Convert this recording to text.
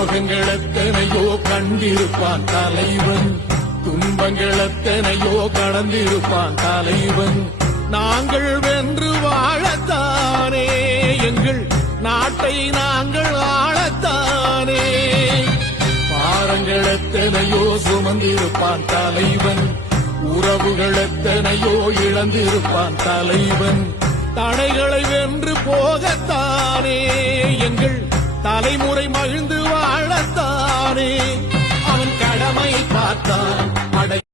துரோகங்கள் எத்தனையோ கண்டிருப்பான் தலைவன், துன்பங்கள் எத்தனையோ கடந்திருப்பான் தலைவன். நாங்கள் வென்று வாழத்தானே, எங்கள் நாட்டை நாங்கள் ஆளத்தானே. பாரங்கள் எத்தனையோ சுமந்திருப்பான் தலைவன், உறவுகள் எத்தனையோ இழந்திருப்பான் தலைவன். தடைகளை வென்று போகத்தானே, எங்கள் தலைமுறை மகிழ்ந்து வாழத்தானே. அவன் கடமை பார்த்தான்,